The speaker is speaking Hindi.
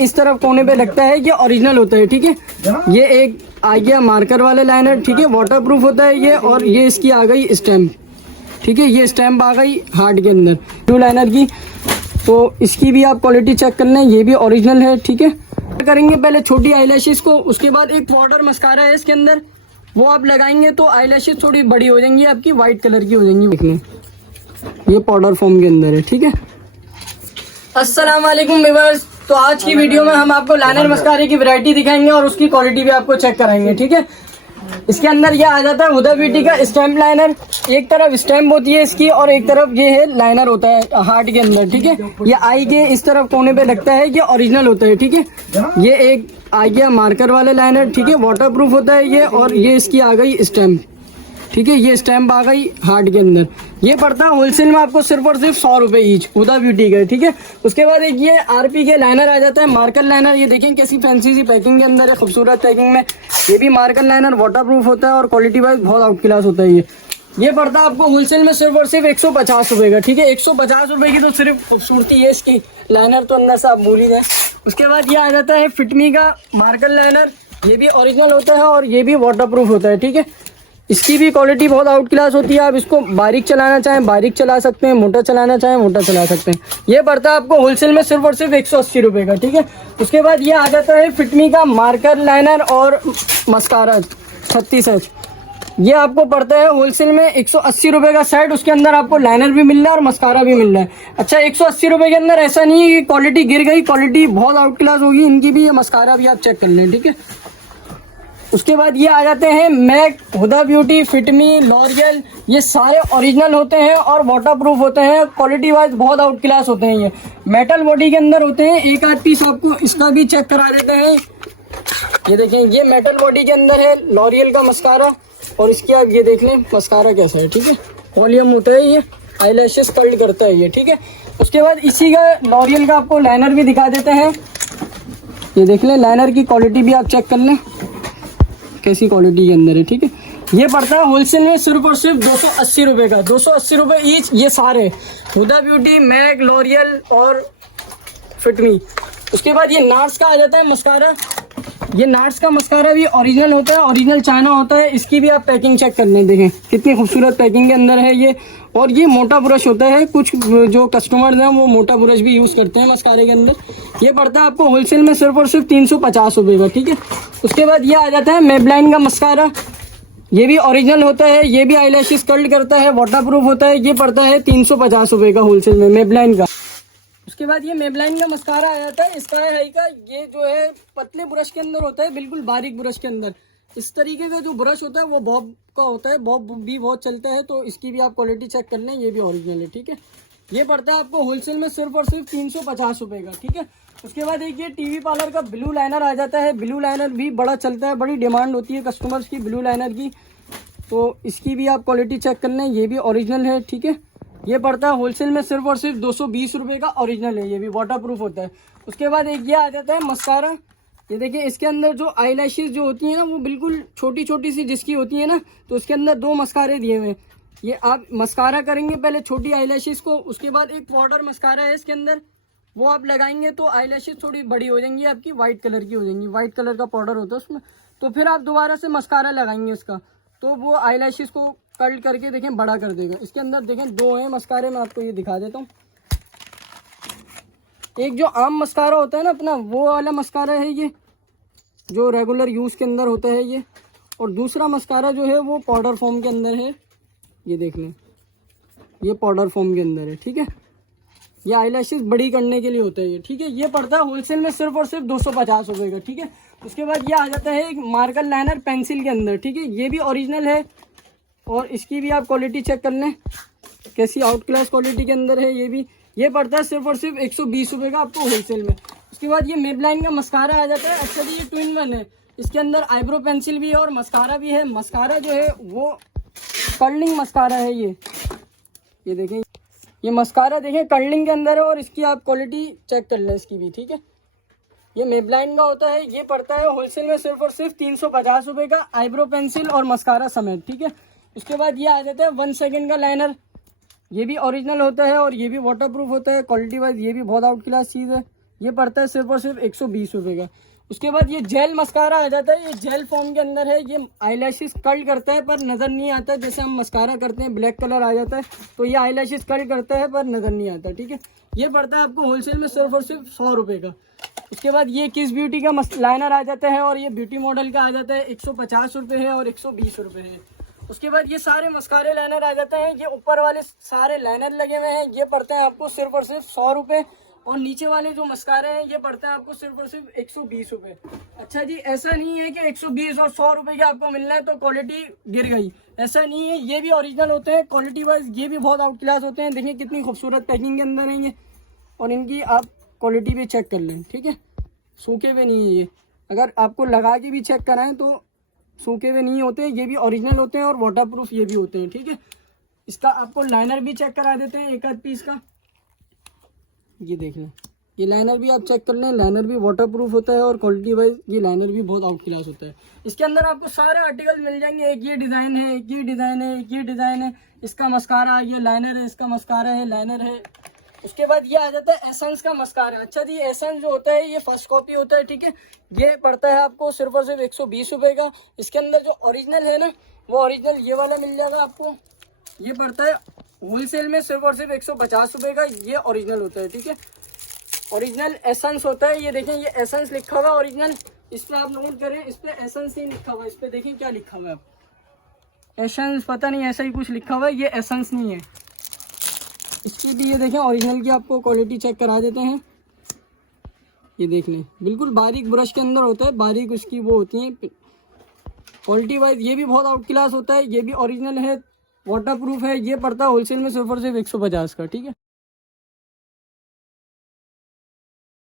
इस तरफ कोने पे लगता है, ये ओरिजिनल होता है। ठीक है, ये एक आ गया मार्कर वाले लाइनर। ठीक है, वाटर प्रूफ होता है ये। और ये इसकी आ गई स्टैम्प। ठीक है, ये स्टैम्प आ गई हार्ड के अंदर ब्लू लाइनर की। तो इसकी भी आप क्वालिटी चेक कर लें, ये भी ओरिजिनल है। ठीक है, करेंगे पहले छोटी आईलैशेस को, उसके बाद एक पाउडर मस्कारा है इसके अंदर, वो आप लगाएंगे तो आईलैशेस थोड़ी बड़ी हो जाएंगी आपकी, व्हाइट कलर की हो जाएंगी। देखने ये पाउडर फॉर्म के अंदर है। ठीक है, अस्सलाम वालेकुम व्यूअर्स। तो आज की वीडियो में हम आपको लाइनर मस्कारे की वैरायटी दिखाएंगे और उसकी क्वालिटी भी आपको चेक कराएंगे। ठीक है, इसके अंदर ये आ जाता है हुदा ब्यूटी का स्टैम्प लाइनर। एक तरफ स्टैम्प होती है इसकी और एक तरफ ये है लाइनर होता है हार्ट के अंदर। ठीक है, ये आई के इस तरफ कोने पे लगता है, ये ओरिजिनल होता है। ठीक है, ये एक आ गया मार्कर वाले लाइनर। ठीक है, वाटर प्रूफ होता है ये। और ये इसकी आ गई स्टैम्प। ठीक है, ये स्टैम्प आ गई हार्ट के अंदर। ये पड़ता है होलसेल में आपको सिर्फ और सिर्फ 100 रुपए ईच, हुदा ब्यूटी का। ठीक है, उसके बाद एक ये आरपी के लाइनर आ जाता है, मार्कर लाइनर। ये देखें कैसी फैंसी सी पैकिंग के अंदर है, खूबसूरत पैकिंग में। ये भी मार्कर लाइनर वाटर प्रूफ होता है और क्वालिटी वाइज बहुत आउट क्लास होता है। ये पड़ता है आपको होलसेल में सिर्फ और सिर्फ 150 रुपए का। ठीक है, 150 रुपए की तो सिर्फ खूबसूरती है इसकी, लाइनर तो अंदर से आप भूल ही जाए। उसके बाद ये आ जाता है फिटमी का मार्कर लाइनर। ये भी ओरिजिनल होता है और ये भी वाटर प्रूफ होता है। ठीक है, इसकी भी क्वालिटी बहुत आउट क्लास होती है। आप इसको बारीक चलाना चाहें बारीक चला सकते हैं, मोटा चलाना चाहें मोटा चला सकते हैं। ये पड़ता है आपको होलसेल में सिर्फ और सिर्फ 180 रुपए का। ठीक है, उसके बाद ये आ जाता है फिटमी का मार्कर लाइनर और मस्कारा 36H। ये आपको पड़ता है होलसेल में 180 रुपए का सेट। उसके अंदर आपको लाइनर भी मिल रहा है और मस्कारा भी मिल रहा है। अच्छा, 180 रुपए के अंदर ऐसा नहीं है कि क्वालिटी गिर गई, क्वालिटी बहुत आउट क्लास होगी इनकी भी। ये मस्कारा भी आप चेक कर लें। ठीक है, उसके बाद ये आ जाते हैं Mac, Huda Beauty, Fit Me, L'Oréal. ये सारे ओरिजिनल होते हैं और वाटर प्रूफ होते हैं, क्वालिटी वाइज बहुत आउट क्लास होते हैं। ये मेटल बॉडी के अंदर होते हैं। एक आध पीस आपको इसका भी चेक करा देते हैं। ये देखें, ये मेटल बॉडी के अंदर है लॉरियल का मस्कारा। और इसकी आप ये देख लें मस्कारा कैसा है। ठीक है, वॉल्यूम होता है ये, आईलैशेस कर्ल करता है ये। ठीक है, उसके बाद इसी का लॉरियल का आपको लाइनर भी दिखा देते हैं। ये देख लें, लाइनर की क्वालिटी भी आप चेक कर लें कैसी क्वालिटी के अंदर है। ठीक है, ये पड़ता है होलसेल में सिर्फ और सिर्फ 280 रुपए का, 280 रुपए ईच। ये सारे हुदा ब्यूटी, मैक, लॉरियल और फिटमी। उसके बाद ये नार्स का आ जाता है मस्कारा। ये नार्स का मस्कारा भी ओरिजिनल होता है, ओरिजिनल चाइना होता है। इसकी भी आप पैकिंग चेक कर लें, देखें कितनी खूबसूरत पैकिंग के अंदर है ये। और ये मोटा ब्रश होता है, कुछ जो कस्टमर्स हैं वो मोटा ब्रश भी यूज़ करते हैं मस्कारे के अंदर। ये पड़ता है आपको होलसेल में सिर्फ और सिर्फ 350 रुपये का। ठीक है, उसके बाद ये आ जाता है मेबलाइन का मस्कारा। ये भी ओरिजिनल होता है, ये भी आईलैशेस कर्ल करता है, वाटर प्रूफ होता है। ये पड़ता है 350 रुपये का होलसेल में मेबलाइन का। उसके बाद ये मेबलाइन का मस्कारा आ जाता है स्काई हाई का। ये जो है पतले ब्रश के अंदर होता है, बिल्कुल बारीक ब्रश के अंदर। इस तरीके का जो ब्रश होता है वो बॉब का होता है, बॉब भी बहुत चलता है। तो इसकी भी आप क्वालिटी चेक कर लें, ये भी ओरिजिनल है। ठीक है, ये पड़ता है आपको होलसेल में सिर्फ और सिर्फ 350 रुपये का। ठीक है, उसके बाद एक ये टीवी पार्लर का ब्लू लाइनर आ जाता है। ब्लू लाइनर भी बड़ा चलता है, बड़ी डिमांड होती है कस्टमर्स की ब्लू लाइनर की। तो इसकी भी आप क्वालिटी चेक कर लें, ये भी ओरिजिनल है। ठीक है, ये पड़ता है होलसेल में सिर्फ और सिर्फ 220 रुपये का, ओरिजिनल है, ये भी वाटर प्रूफ होता है। उसके बाद एक ये आ जाता है मस्कारा। ये देखिए, इसके अंदर जो आईलैशेस जो होती हैं ना वो बिल्कुल छोटी छोटी सी जिसकी होती है ना, तो इसके अंदर 2 मस्कारे दिए हुए हैं। ये आप मस्कारा करेंगे पहले छोटी आईलैशेस को, उसके बाद एक पाउडर मस्कारा है इसके अंदर, वो आप लगाएंगे तो आईलैशेस थोड़ी बड़ी हो जाएंगी आपकी, व्हाइट कलर की हो जाएंगी। व्हाइट कलर का पाउडर होता है उसमें। तो फिर आप दोबारा से मस्कारा लगाएंगे इसका, तो वो आईलैशेस को कर्ल करके देखें बड़ा कर देगा। इसके अंदर देखें 2 हैं मस्कारे, मैं आपको ये दिखा देता हूँ। एक जो आम मस्कारा होता है ना अपना, वो वाला मस्कारा है ये, जो रेगुलर यूज़ के अंदर होता है ये। और दूसरा मस्कारा जो है वो पाउडर फॉर्म के अंदर है। ये देख लें, ये पाउडर फॉर्म के अंदर है। ठीक है, ये आईलैशेस बड़ी करने के लिए होता है ये। ठीक है, ये पड़ता है होलसेल में सिर्फ और सिर्फ 250 रुपये का। ठीक है, उसके बाद ये आ जाता है एक मार्कर लाइनर पेंसिल के अंदर। ठीक है, ये भी ओरिजिनल है और इसकी भी आप क्वालिटी चेक कर लें कैसी आउट क्लास क्वालिटी के अंदर है ये भी। ये पड़ता है सिर्फ और सिर्फ 120 रुपये का आपको होलसेल में। उसके बाद ये मेबलाइन का मस्कारा आ जाता है। अच्छा जी, ये ट्विन वन है, इसके अंदर आईब्रो पेंसिल भी है और मस्कारा भी है। मस्कारा जो है वो कर्लिंग मस्कारा है ये देखें, ये मस्कारा देखें कर्लिंग के अंदर है और इसकी आप क्वालिटी चेक कर लें इसकी भी। ठीक है, ये मेबलाइन का होता है। ये पड़ता है होलसेल में सिर्फ और सिर्फ 350 रुपये का, आईब्रो पेंसिल और मस्कारा समेत। ठीक है, उसके बाद ये आ जाता है 1 सेकंड का लाइनर। ये भी ओरिजिनल होता है और ये भी वाटर प्रूफ होता है। क्वालिटी वाइज ये भी बहुत आउट क्लास चीज़ है। ये पड़ता है सिर्फ और सिर्फ 120 रुपये का। उसके बाद ये जेल मस्कारा आ जाता है, ये जेल फॉर्म के अंदर है, ये आईलैशेस कर्ल करता है पर नज़र नहीं आता। जैसे हम मस्कारा करते हैं ब्लैक कलर आ जाता है, तो ये आईलैशेस कर्ल करता है पर नज़र नहीं आता, ठीक है। ये पड़ता है आपको होलसेल में सिर्फ और सिर्फ 100 रुपये का। उसके बाद ये किस ब्यूटी का लाइनर आ जाता है और ये ब्यूटी मॉडल का आ जाता है, 150 रुपये है और 120 रुपये है। उसके बाद ये सारे मस्कारे लाइनर आ जाते हैं, ये ऊपर वाले सारे लाइनर लगे हुए हैं, ये पड़ते हैं आपको सिर्फ और सिर्फ 100 रुपये। और नीचे वाले जो मस्कारे हैं ये पड़ते हैं आपको सिर्फ और सिर्फ 120 रुपये। अच्छा जी, ऐसा नहीं है कि 120 और 100 रुपये के आपको मिलना है तो क्वालिटी गिर गई, ऐसा नहीं है। ये भी ओरिजिनल होते हैं, क्वालिटी वाइज ये भी बहुत आउट क्लास होते हैं। देखिए कितनी खूबसूरत पैकिंग के अंदर है ये, और इनकी आप क्वालिटी भी चेक कर लें, ठीक है। सूखे हुए नहीं है ये, अगर आपको लगा के भी चेक कराएं तो सूखे हुए नहीं होते, ये भी ओरिजिनल होते हैं और वाटरप्रूफ ये भी होते हैं, ठीक है। इसका आपको लाइनर भी चेक करा देते हैं एक आध पीस का, ये देख लें, ये लाइनर भी आप चेक कर लें, लाइनर भी वाटरप्रूफ होता है और क्वालिटी वाइज ये लाइनर भी बहुत आउट क्लास होता है। इसके अंदर आपको सारे आर्टिकल मिल जाएंगे, एक ये डिज़ाइन है, एक ये डिज़ाइन है, एक ये डिज़ाइन है, इसका मस्कारा, ये लाइनर है, इसका मस्कारा है, लाइनर है। उसके बाद ये आ जाता है एसेंस का मस्कारा। अच्छा जी, एसेंस जो होता है ये फर्स्ट कॉपी होता है, ठीक है। ये पड़ता है आपको सिर्फ और सिर्फ 120 रुपये का। इसके अंदर जो ओरिजिनल है ना, वो ओरिजिनल ये वाला मिल जाएगा आपको, ये पड़ता है होलसेल में सिर्फ और सिर्फ 150 रुपये का, ये ओरिजिनल होता है, ठीक है। ओरिजिनल एसेंस होता है, ये देखें ये एसेंस लिखा हुआ है ओरिजिनल, इस पर आप नोट करें, इस पर एसेंस नहीं लिखा हुआ है, इस पर देखें क्या लिखा हुआ है, एसेंस पता नहीं ऐसा ही कुछ लिखा हुआ है, ये एसेंस नहीं है। इसकी भी ये देखें ओरिजिनल की आपको क्वालिटी चेक करा देते हैं, ये देख लें, बिल्कुल बारीक ब्रश के अंदर होता है, बारीक उसकी वो होती है क्वालिटी वाइज। ये भी बहुत आउट क्लास होता है, ये भी ओरिजिनल है, वाटरप्रूफ है, ये पड़ता है होलसेल में सिर्फ और सिर्फ 150 का, ठीक है।